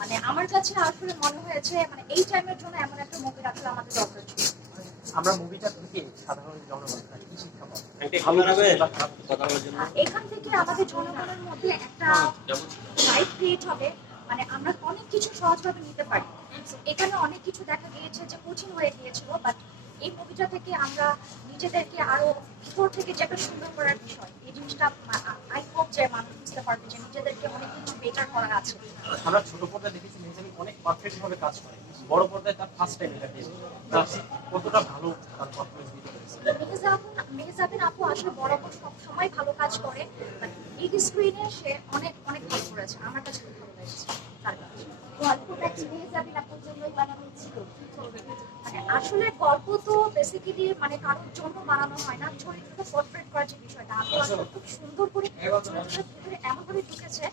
মানে আমার কাছে আসলে মনে হয়েছে মানে এই টাইমের জন্য এমন একটা মুভি রাখলে আমাদের দরকার ছিল। আমরা মুভিটা থেকে সাধারণ জনগণ কি শিক্ষা পাবো? এখান থেকে আমাদের জনগণের মধ্যে একটা লাইফ ক্রিয়েট হবে মানে আমরা অনেক কিছু সহজভাবে নিতে পারি। এখানে অনেক কিছু দেখা গিয়েছে যে কঠিন হয়ে গিয়েছিল বাট এই মুভিটা থেকে আমরা নিজেদেরকে আরও ভিতর থেকে যে একটা সুন্দর করার বিষয় বুঝতে পারবে যে নিজেদেরকে অনেক কিছু বেটার করার আছে। আমরা ছোট পর্দায় দেখেছি মেহজাবিন অনেক পারফেক্ট ভাবে কাজ করে। বড় পর্দায় তার ফার্স্ট টাইম এটা পেয়েছে। কতটা ভালো তার পারফরমেন্স দিতে মেহজাবিন আপু আসলে বরাবর সবসময় ভালো কাজ করে বিগ স্ক্রিনে সে অনেক অনেক ভালো করেছে। আমার কাছে খুব ভালো লেগেছে তার কাছে গল্পটা কি মেহজাবিন আপুর জন্যই বানানো ছিল মানে আসলে গল্প তো বেসিক্যালি মানে কারোর জন্য বানানো হয় না। চরিত্রটা পোর্ট্রেট সুন্দর করে এমন করে ঢুকেছে